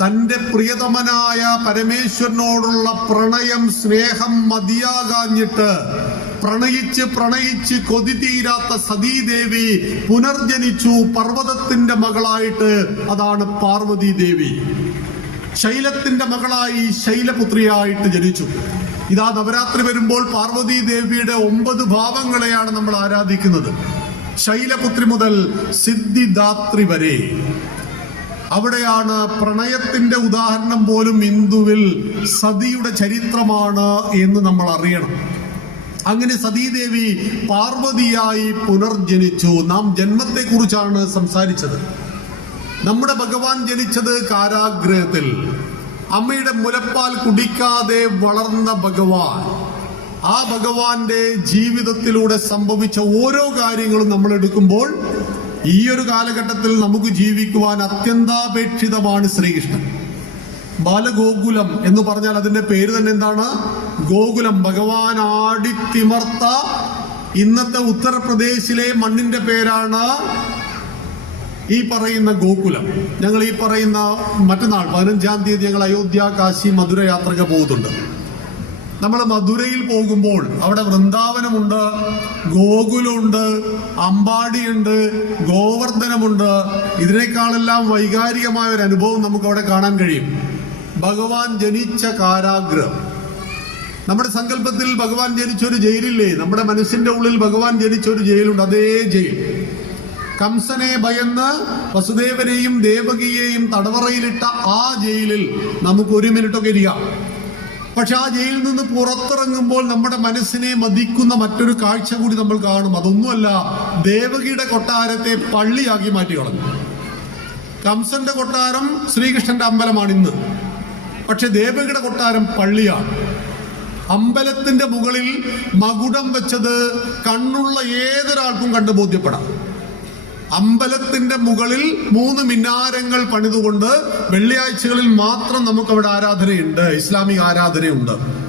തന്റെ പ്രിയതമനായ പരമേശ്വരനോടുള്ള പ്രണയം സ്നേഹം മതിയാകാഞ്ഞിട്ട് പ്രണയിച്ച് പ്രണയിച്ച് കൊതി തീരാത്ത സതീദേവി പുനർജനിച്ചു പർവതത്തിന്റെ മകളായിട്ട് അതാണ് പാർവതി ദേവി ശൈലത്തിന്റെ മകളായി ശൈലപുത്രിയായിട്ട് ജനിച്ചു. ഇതാ നവരാത്രി വരുമ്പോൾ പാർവതി ദേവിയുടെ ഒമ്പത് ഭാവങ്ങളെയാണ് നമ്മൾ ആരാധിക്കുന്നത്. ശൈലപുത്രി മുതൽ സിദ്ധിദാത്രി വരെ. അവിടെയാണ് പ്രണയത്തിന്റെ ഉദാഹരണം പോലും ഹിന്ദുവിൽ സതിയുടെ ചരിത്രമാണ് എന്ന് നമ്മൾ അറിയണം. അങ്ങനെ സതീദേവി പാർവതിയായി പുനർജനിച്ചു. നാം ജന്മത്തെക്കുറിച്ചാണ് സംസാരിച്ചത്. നമ്മുടെ ഭഗവാൻ ജനിച്ചത് കാരാഗ്രഹത്തിൽ. അമ്മയുടെ മുലപ്പാൽ കുടിക്കാതെ വളർന്ന ഭഗവാൻ. ആ ഭഗവാന്റെ ജീവിതത്തിലൂടെ സംഭവിച്ച ഓരോ കാര്യങ്ങളും നമ്മൾ എടുക്കുമ്പോൾ ഈ ഒരു കാലഘട്ടത്തിൽ നമുക്ക് ജീവിക്കുവാൻ അത്യന്താപേക്ഷിതമാണ് ശ്രീകൃഷ്ണൻ. ബാലഗോകുലം എന്ന് പറഞ്ഞാൽ അതിന്റെ പേര് തന്നെ എന്താണ്? ഗോകുലം. ഭഗവാൻ ആടിത്തിമർത്ത ഇന്നത്തെ ഉത്തർപ്രദേശിലെ മണ്ണിന്റെ പേരാണ് ഈ പറയുന്ന ഗോകുലം. ഞങ്ങൾ ഈ പറയുന്ന മറ്റന്നാൾ പതിനഞ്ചാം തീയതി ഞങ്ങൾ അയോധ്യ കാശി മധുര യാത്രയ്ക്ക് പോകുന്നുണ്ട്. നമ്മൾ മധുരയിൽ പോകുമ്പോൾ അവിടെ വൃന്ദാവനമുണ്ട് ഗോകുലുണ്ട് അമ്പാടിയുണ്ട് ഗോവർദ്ധനമുണ്ട്. ഇതിനേക്കാളെല്ലാം വൈകാരികമായ ഒരു അനുഭവം നമുക്ക് അവിടെ കാണാൻ കഴിയും. ഭഗവാൻ ജനിച്ച കാരാഗ്രഹം. നമ്മുടെ സങ്കല്പത്തിൽ ഭഗവാൻ ജനിച്ചൊരു ജയിലില്ലേ? നമ്മുടെ മനസ്സിന്റെ ഉള്ളിൽ ഭഗവാൻ ജനിച്ചൊരു ജയിലുണ്ട് അതേ ജയിൽ. കംസനെ ഭയന്ന് വസുദേവനെയും ദേവകിയെയും തടവറയിലിട്ട ആ ജയിലിൽ നമുക്ക് ഒരു മിനിറ്റൊക്കെ ഇരിക്കാം. പക്ഷെ ആ ജയിലിൽ നിന്ന് പുറത്തിറങ്ങുമ്പോൾ നമ്മുടെ മനസ്സിനെ മതിക്കുന്ന മറ്റൊരു കാഴ്ച കൂടി നമ്മൾ കാണും. അതൊന്നുമല്ല ദേവകിയുടെ കൊട്ടാരത്തെ പള്ളിയാക്കി മാറ്റി കളഞ്ഞു. കംസന്റെ കൊട്ടാരം ശ്രീകൃഷ്ണന്റെ അമ്പലമാണ് ഇന്ന്. പക്ഷെ ദേവകിയുടെ കൊട്ടാരം പള്ളിയാണ്. അമ്പലത്തിന്റെ മുകളിൽ മകുടം വെച്ചത് കണ്ണുള്ള ഏതൊരാൾക്കും കണ്ടു ബോധ്യപ്പെടാം. അമ്പലത്തിന്റെ മുകളിൽ മൂന്ന് മിനാരങ്ങൾ പണിതുകൊണ്ട് വെള്ളിയാഴ്ചകളിൽ മാത്രം നമുക്ക് അവിടെ ആരാധനയുണ്ട് ഇസ്ലാമിക ആരാധനയുണ്ട്.